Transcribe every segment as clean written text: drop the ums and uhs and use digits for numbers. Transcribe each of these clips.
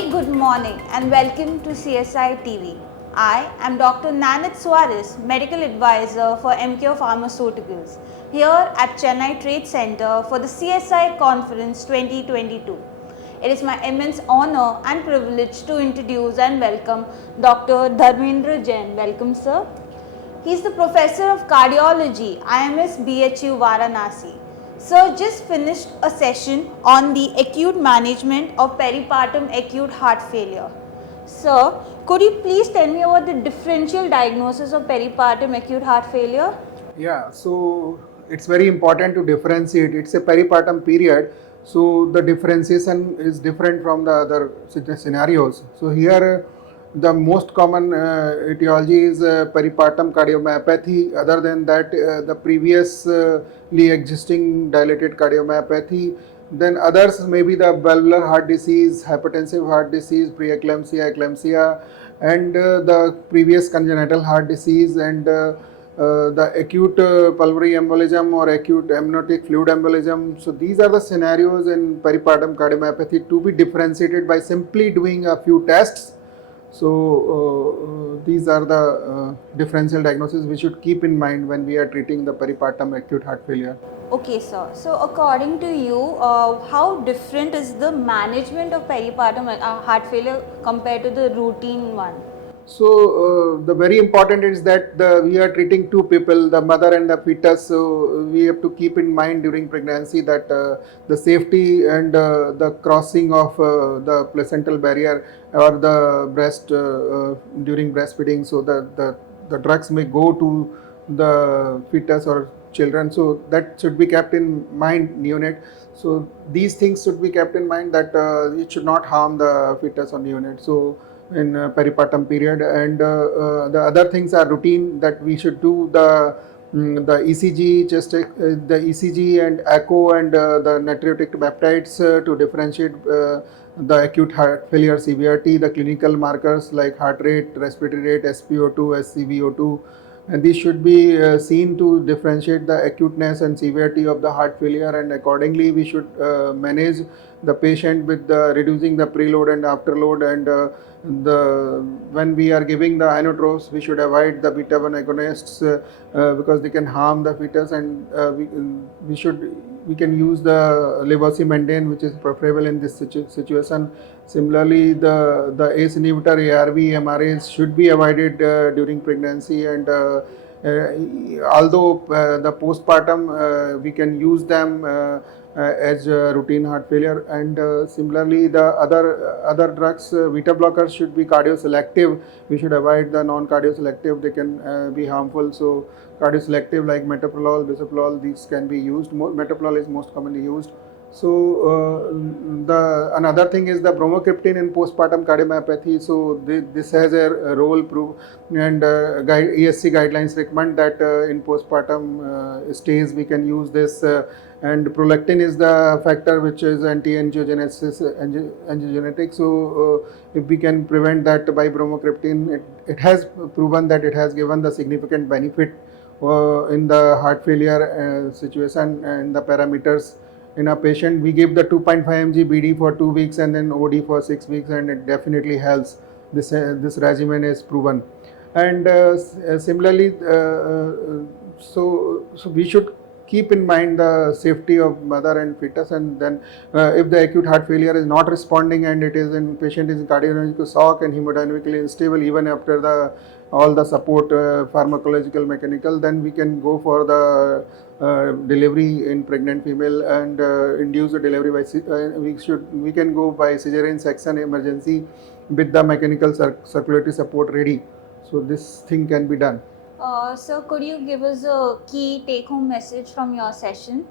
very good morning and welcome to CSI TV. I am Dr. Nanit Suarez, Medical Advisor for EMCURE Pharmaceuticals, here at Chennai Trade Center for the CSI Conference 2022. It is my immense honor and privilege to introduce and welcome Dr. Dharmendra Jain. Welcome, sir. He is the Professor of Cardiology, IMS BHU Varanasi. Sir just finished a session on the acute management of peripartum acute heart failure. Sir, could you please tell me about the differential diagnosis of peripartum acute heart failure? Yeah, so it's very important to differentiate. It's a peripartum period, so the differentiation is different from the other scenarios. So here the most common etiology is peripartum cardiomyopathy. Other than that, the previously existing dilated cardiomyopathy. Then others may be the valvular heart disease, hypertensive heart disease, preeclampsia, eclampsia, and the previous congenital heart disease and the acute pulmonary embolism or acute amniotic fluid embolism. So these are the scenarios in peripartum cardiomyopathy to be differentiated by simply doing a few tests. So these are the differential diagnoses we should keep in mind when we are treating the peripartum acute heart failure. Okay, sir. So according to you, how different is the management of peripartum heart failure compared to the routine one? So the very important is that we are treating two people, the mother and the fetus. So we have to keep in mind during pregnancy that the safety and the crossing of the placental barrier or the breast during breastfeeding, so that the drugs may go to the fetus or children. So that should be kept in mind, neonate. So these things should be kept in mind that it should not harm the fetus or neonate. So in peripartum period, and the other things are routine that we should do the ECG, the ECG and echo and the natriuretic peptides to differentiate the acute heart failure severity, the clinical markers like heart rate, respiratory rate, SpO2, SCVO2, and these should be seen to differentiate the acuteness and severity of the heart failure, and accordingly we should manage the patient with reducing the preload and afterload, and when we are giving the inotropes, we should avoid the beta-1 agonists because they can harm the fetus, and we can use the levosimendan, which is preferable in this situation. Similarly, the ACE inhibitor, ARV, MRAs should be avoided during pregnancy, and although the postpartum we can use them as routine heart failure, and similarly the other drugs, beta blockers should be cardioselective. We should avoid the non-cardioselective, they can be harmful. So cardioselective like metoprolol, bisoprolol, these can be used. Metoprolol is most commonly used. So another thing is the bromocriptine in postpartum cardiomyopathy. So this has a role proved, and ESC guidelines recommend that in postpartum stays we can use this. And prolactin is the factor which is anti-angiogenetic. So if we can prevent that by bromocriptine, it has proven that it has given the significant benefit in the heart failure situation and the parameters. In a patient, we give the 2.5 mg BD for 2 weeks and then OD for 6 weeks, and it definitely helps. This regimen is proven. And similarly, so we should keep in mind the safety of mother and fetus, and then if the acute heart failure is not responding and it is in patient is in cardiological shock and hemodynamically unstable even after all the support pharmacological mechanical, then we can go for the delivery in pregnant female and induce the delivery by we can go by cesarean section emergency with the mechanical circulatory support ready. So this thing can be done. Sir, could you give us a key take-home message from your session?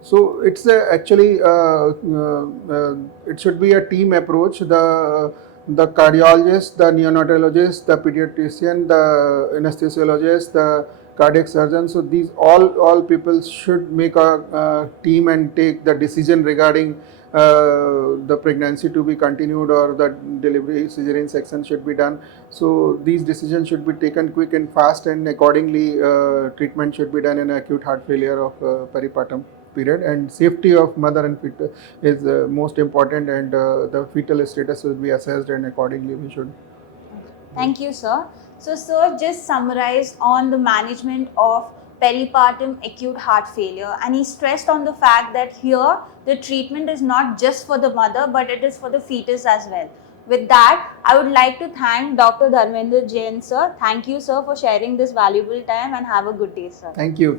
So it's actually it should be a team approach. The cardiologist, the neonatologist, the pediatrician, the anesthesiologist, the cardiac surgeon. So these all people should make a team and take the decision regarding the pregnancy to be continued or the delivery cesarean section should be done. So these decisions should be taken quick and fast, and accordingly treatment should be done in acute heart failure of peripartum. period, and safety of mother and fetus is most important, and the fetal status will be assessed, and accordingly we should. Thank you, sir. So, sir, just summarize on the management of peripartum acute heart failure, and he stressed on the fact that here the treatment is not just for the mother but it is for the fetus as well. With that, I would like to thank Dr. Dharmendra Jain, sir. Thank you, sir, for sharing this valuable time, and have a good day, sir. Thank you.